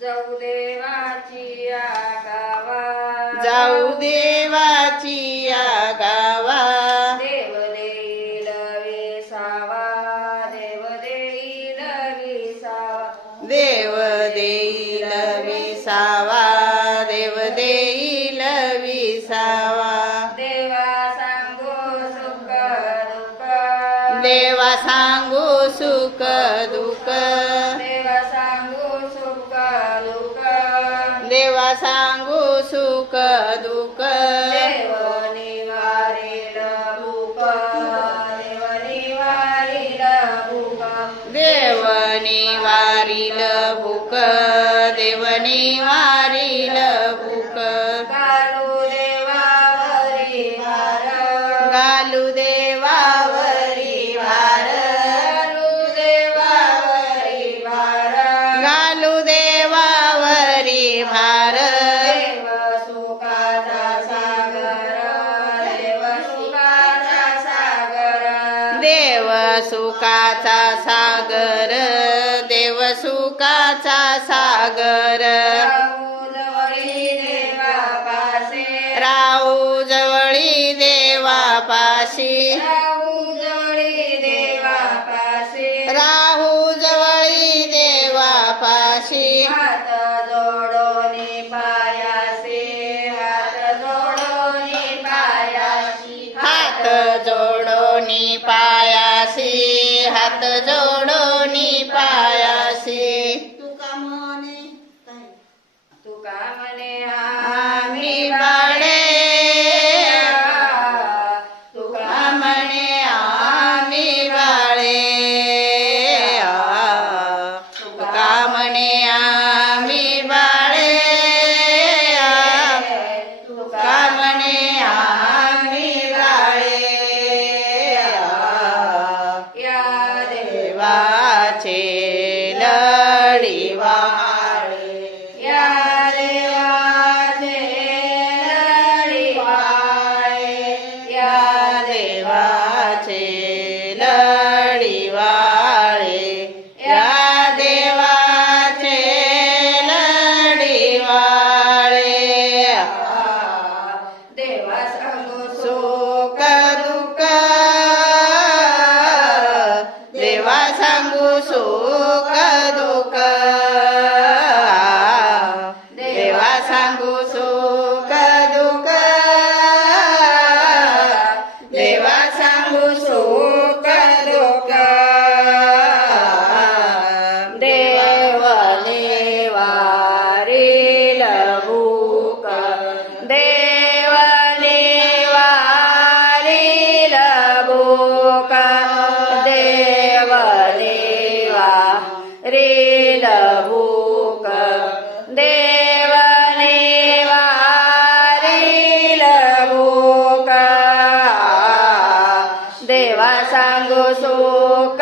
जाऊ देवाची या गावा जाऊ देवाची या गावा देव देईल विसावा. देव देईल विसावा. देव देईल सांगू सुख दुःख. देव निवारेल भूक सुखाचा सागर देव सुखाचा सागर. राहू जवळी देवापाशी. राहू हात जोडोनी पाय या देवाचे लढीवाळे या देवाचे लढीवाळे देवा सांगो सुख दुःख निवारील भूक देव निवारील भूक देवा सांगू सुख